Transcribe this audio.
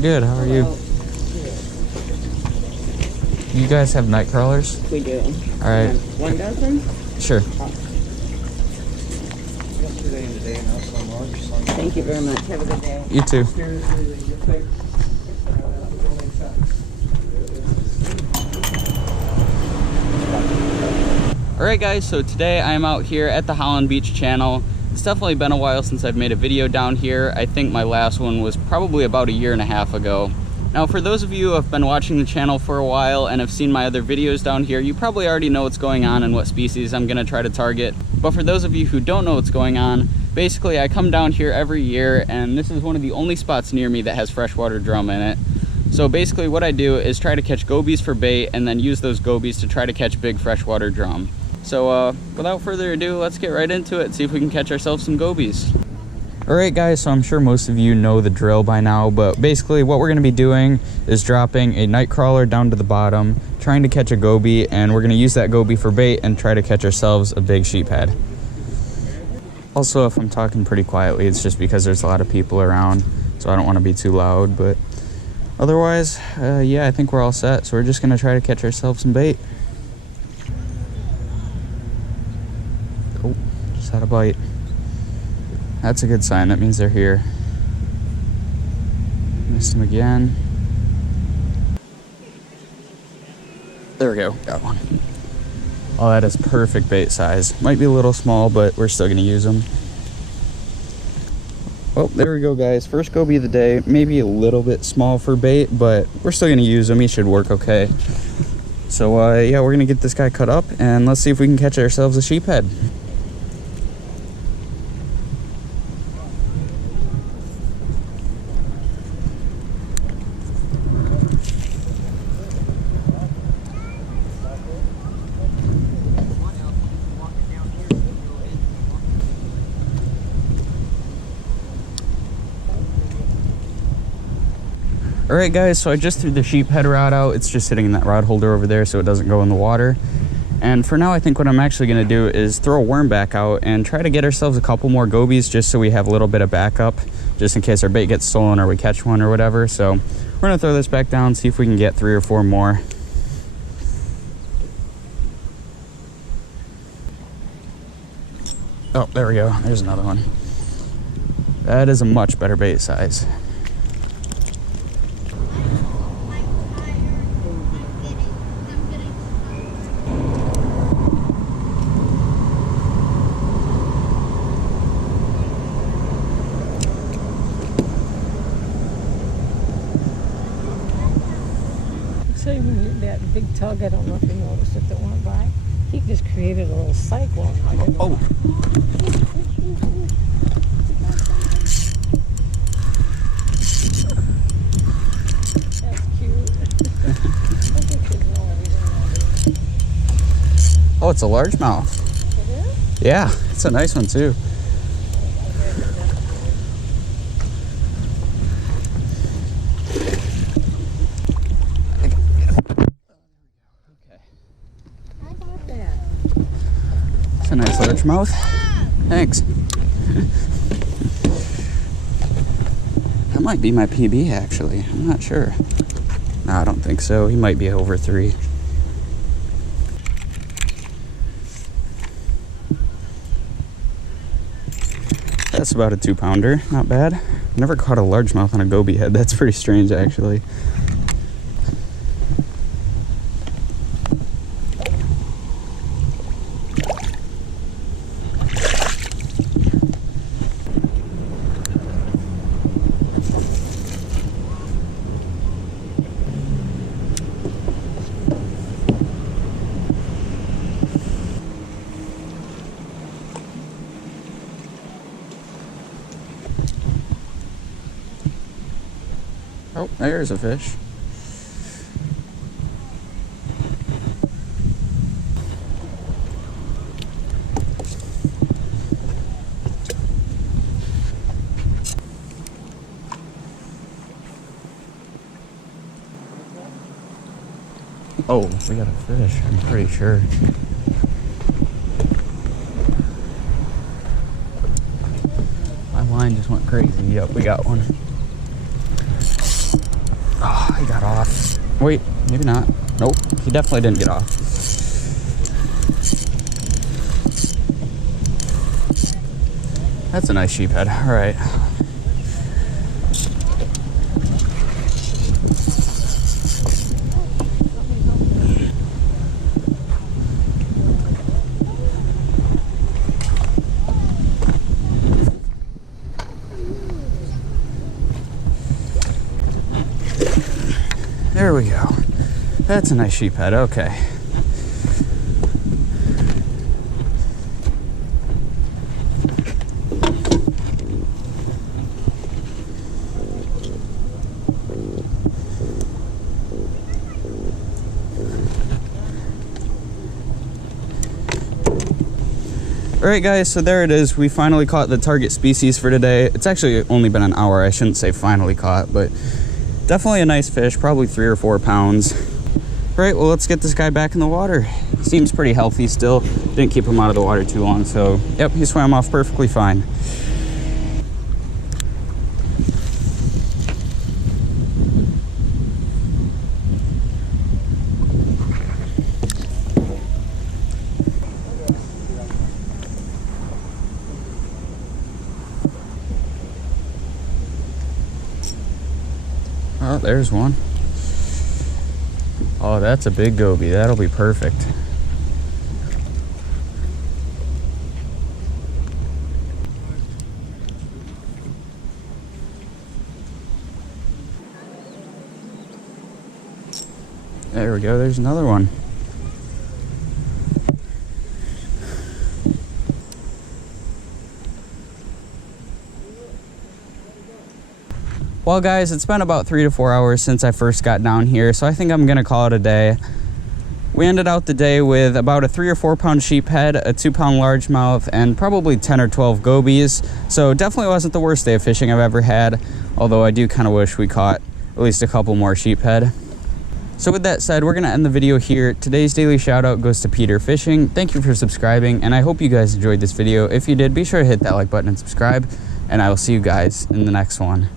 Good, how are you? You guys have night crawlers? We do. Alright. 1 dozen? Sure. Thank you very much. Have a good day. You too. Alright guys, so today I'm out here at the Holland Beach channel. It's definitely been a while since I've made a video down here. I think my last one was probably about 1.5 years ago. Now for those of you who have been watching the channel for a while and have seen my other videos down here, you probably already know what's going on and what species I'm going to try to target. But for those of you who don't know what's going on, basically I come down here every year and this is one of the only spots near me that has freshwater drum in it. So basically what I do is try to catch gobies for bait and then use those gobies to try to catch big freshwater drum. So without further ado, let's get right into it, see if we can catch ourselves some gobies. Alright guys, so I'm sure most of you know the drill by now, but basically what we're going to be doing is dropping a night crawler down to the bottom, trying to catch a goby, and we're going to use that goby for bait and try to catch ourselves a big sheephead. Also, if I'm talking pretty quietly, it's just because there's a lot of people around, so I don't want to be too loud, but otherwise, yeah, I think we're all set, so we're just going to try to catch ourselves some bait. Oh, just had a bite. That's a good sign. That means they're here. Missed them again. There we go. Got one. Oh, that is perfect bait size. Might be a little small, but we're still going to use them. Oh, there we go, guys. First goby of the day. Maybe a little bit small for bait, but we're still going to use him. He should work okay. So, yeah, we're going to get this guy cut up, and let's see if we can catch ourselves a sheephead. Alright guys, so I just threw the sheephead rod out. It's just sitting in that rod holder over there so it doesn't go in the water. And for now, I think what I'm actually going to do is throw a worm back out and try to get ourselves a couple more gobies just so we have a little bit of backup, just in case our bait gets stolen or we catch one or whatever. So we're going to throw this back down, see if we can get 3 or 4 more. Oh, there we go. There's another one. That is a much better bait size. So when that big tug, I don't know if you noticed it, that went by, he just created a little cyclone. Oh! That's cute. Oh, it's a largemouth. It is? Yeah, it's a nice one too. A nice largemouth. Thanks. That might be my PB actually. I'm not sure. No, I don't think so. He might be over 3. That's about a 2-pounder. Not bad. Never caught a largemouth on a goby head. That's pretty strange actually. Oh, there's a fish. Oh, we got a fish, I'm pretty sure. went crazy. Yep, we got one. Oh, he got off. Wait, maybe not. Nope, he definitely didn't get off. That's a nice sheephead. All right. There we go. That's a nice sheephead. Okay. Alright guys, so there it is. We finally caught the target species for today. It's actually only been an hour. I shouldn't say finally caught, but definitely a nice fish, probably 3 or 4 pounds. Alright, well let's get this guy back in the water. Seems pretty healthy still. Didn't keep him out of the water too long, so yep, he swam off perfectly fine. Oh, there's one. Oh, that's a big goby. That'll be perfect. There we go. There's another one. Well guys, it's been about 3 to 4 hours since I first got down here, so I think I'm gonna call it a day. We ended out the day with about a 3 or 4 pound sheephead, a 2 pound largemouth, and probably 10 or 12 gobies. So definitely wasn't the worst day of fishing I've ever had, although I do kind of wish we caught at least a couple more sheephead. So with that said, we're gonna end the video here. Today's daily shout out goes to Peter Fishing. Thank you for subscribing, and I hope you guys enjoyed this video. If you did, be sure to hit that like button and subscribe, and I will see you guys in the next one.